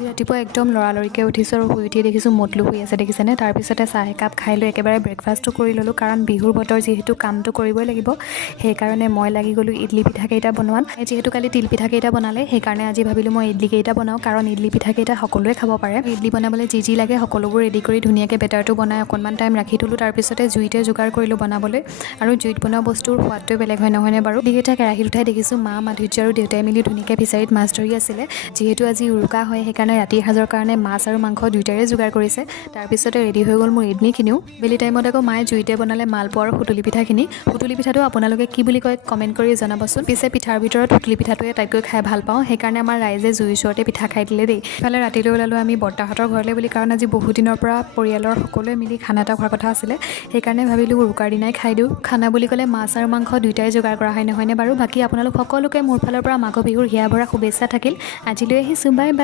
আজি ৰাতিপুৱা একদম লৰালৰিকৈ উঠিছোঁ আৰু শুই উঠি দেখিছোঁ মতলু শুই আছে দেখিছেনে। তাৰপিছতে চাহ একাপ খাই লৈ একেবাৰে ব্ৰেকফাষ্টটো কৰি ল'লোঁ, কাৰণ বিহুৰ বতৰ যিহেতু কামটো কৰিবই লাগিব। সেইকাৰণে মই লাগি গ'লোঁ ইডলি পিঠাকেইটা বনোৱাত। যিহেতু কালি তিল পিঠাকেইটা বনালে, সেইকাৰণে আজি ভাবিলোঁ মই ইডলিকেইটা বনাওঁ, কাৰণ ইডলি পিঠাকেইটা সকলোৱে খাব পাৰে। ইডলি বনাবলৈ যি লাগে সকলোবোৰ ৰেডি কৰি ধুনীয়াকৈ বেটাৰটো বনাই অকণমান টাইম ৰাখি থ'লোঁ। তাৰপিছতে জুইতে যোগাৰ কৰিলোঁ বনাবলৈ, আৰু জুইত বনোৱা বস্তুৰ সোৱাদটোৱে বেলেগ হয় নহয়নে বাৰু। ইডলিকেইটা কেৰাহীত উঠাই দেখিছোঁ মা, মাধুৰ্য আৰু দেউতাই মিলি ধুনীয়াকৈ ফিচাৰীত মাছ ধৰি আছিলে। যিহেতু আজি উৰুকা হয়, সেইকাৰণে ৰাতিৰ সাজৰ কাৰণে মাছ আৰু মাংস দুয়োটাৰে যোগাৰ কৰিছে। তাৰপিছতে ৰেডি হৈ গ'ল মোৰ ইডলিখিনিও। বেলি টাইমত আকৌ মায়ে জুইতে বনালে মালপোৱা আৰু সুতুলি পিঠাখিনি। সুতুলি পিঠাটো আপোনালোকে কি বুলি কয় কমেণ্ট কৰি জনাবচোন। পিছে পিঠাৰ ভিতৰত সুতুলি পিঠাটোৱে আটাইতকৈ খাই ভাল পাওঁ, সেইকাৰণে আমাৰ ৰাইজে জুইৰ ওচৰতে পিঠা খাই দিলে দেই। ইফালে ৰাতিলৈ ওলালোঁ আমি বৰ্তাহঁতৰ ঘৰলৈ বুলি, কাৰণ আজি বহুত দিনৰ পৰা পৰিয়ালৰ সকলোৱে মিলি খানা এটা খোৱাৰ কথা আছিলে। সেইকাৰণে ভাবিলোঁ উৰুকাৰ দিনাই খাই দিওঁ। খানা বুলি ক'লে মাছ আৰু মাংস দুয়োটাই যোগাৰ কৰা হয় নহয়নে বাৰু। বাকী আপোনালোক সকলোকে মোৰ ফালৰ পৰা মাঘ বিহুৰ হিয়া ভৰা শুভেচ্ছা থাকিল। আজিলৈ আহিছোঁ, বাই বাই।